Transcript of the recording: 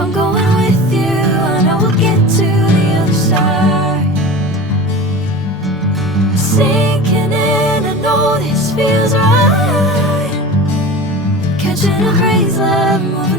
I'm going with you, I know we'll get to the other side. Sinking in, I know this feels right. Catching a crazy love, moving